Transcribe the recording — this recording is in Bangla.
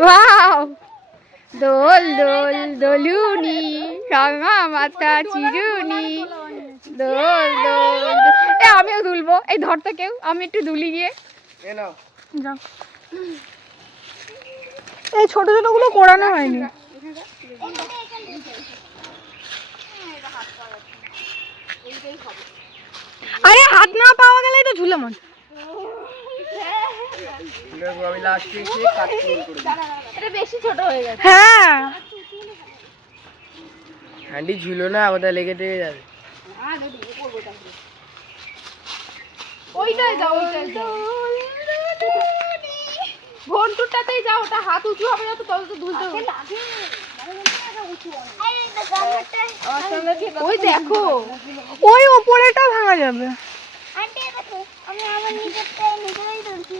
ওয়াও দোল দোল দোলুনি রাঙা মাথা চিরুনি দোল দোল এ আমিও দুলবো এই ধরতে কেউ আমি একটু দুলি গিয়ে যাও এই ছোট ছোট গুলো করানো হয়নি আরে হাত না পাওয়া গেলেই তো ঝুলে মন বেশি ছোট হয়ে গেছে হ্যাঁ হ্যান্ডি ঝুলো না ওটা লেগে টেগে যাবে ওইটাই যাও ঘন্টুরটাতেই যাও ওটা হাত উঁচু হবে না তো তত তো দুলতে হবে ওই দেখো ওই ওপরেটা ভাঙা যাবে আন্টি দেখো আমি আমার নিজেরটাই নিজেই ধরছি